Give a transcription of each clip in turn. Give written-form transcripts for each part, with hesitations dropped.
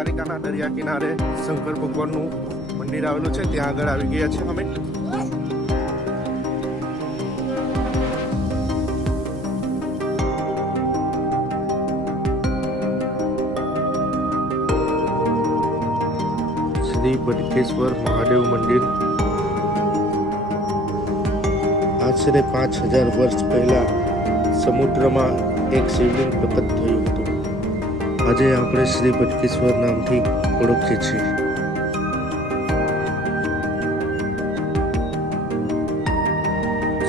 દ્વારિકાના દરિયા કિનારે શંકર ભગવાનનું મંદિર આવેલું છે, ત્યાં આગળ આવી ગયા છે અમે. શ્રી બટકેશ્વર મહાદેવ મંદિર આશરે 5000 વર્ષ પહેલા સમુદ્રમાં એક શિવલિંગ પ્રકટ થયું હતું. આજે આપણે શ્રી બટકેશ્વર નામથી ઓળખીએ છીએ.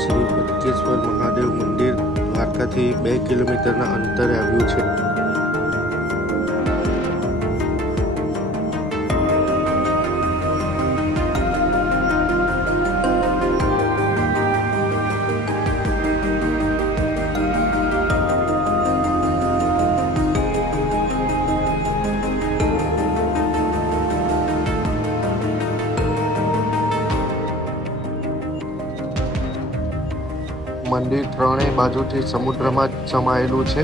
શ્રી બટકેશ્વર મહાદેવ મંદિર દ્વારકાથી 2 કિલોમીટરના અંતરે આવ્યું છે. મંદિર ત્રણેય બાજુથી સમુદ્રમાં જ સમાયેલું છે.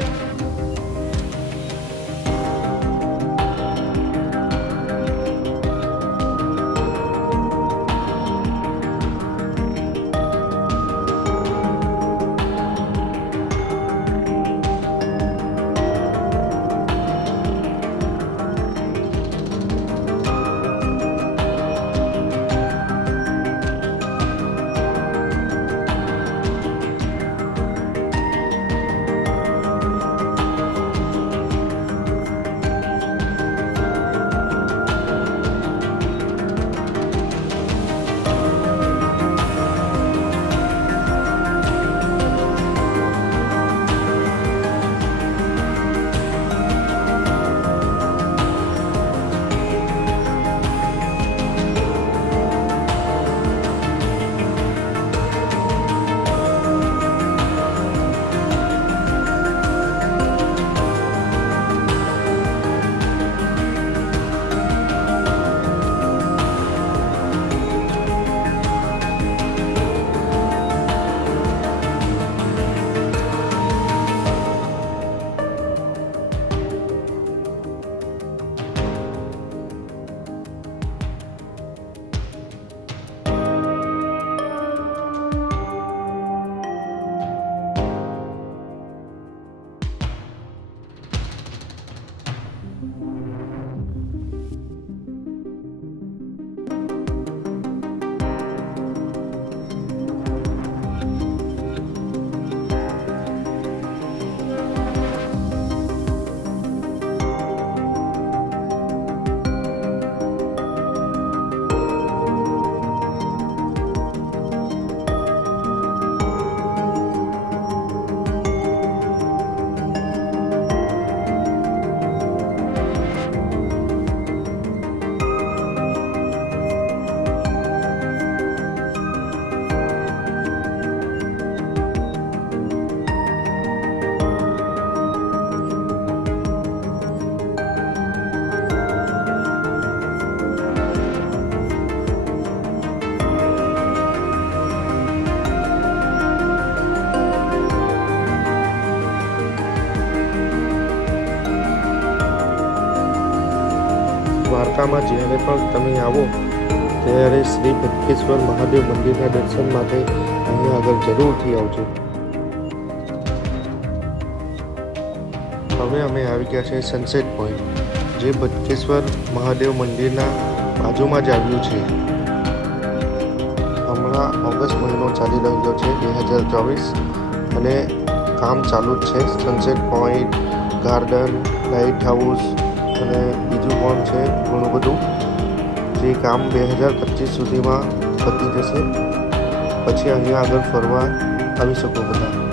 દ્વારકામાં જ્યારે પણ તમે આવો ત્યારે શ્રી બટકેશ્વર મહાદેવ મંદિરના દર્શન માટે અહીંયા આગળ જરૂરથી આવજો. હવે અમે આવી ગયા છે સનસેટ પોઈન્ટ, જે બટકેશ્વર મહાદેવ મંદિરના બાજુમાં જ આવ્યું છે. હમણાં ઓગસ્ટ મહિનો ચાલી રહ્યો છે 2024 અને કામ ચાલુ જ છે. Sunset point, garden, light house અને બીજું પણ છે ઘણું બધું, જે કામ 2025 સુધીમાં પતી જશે. પછી અહીંયા આગળ ફરવા આવી શકો બધા.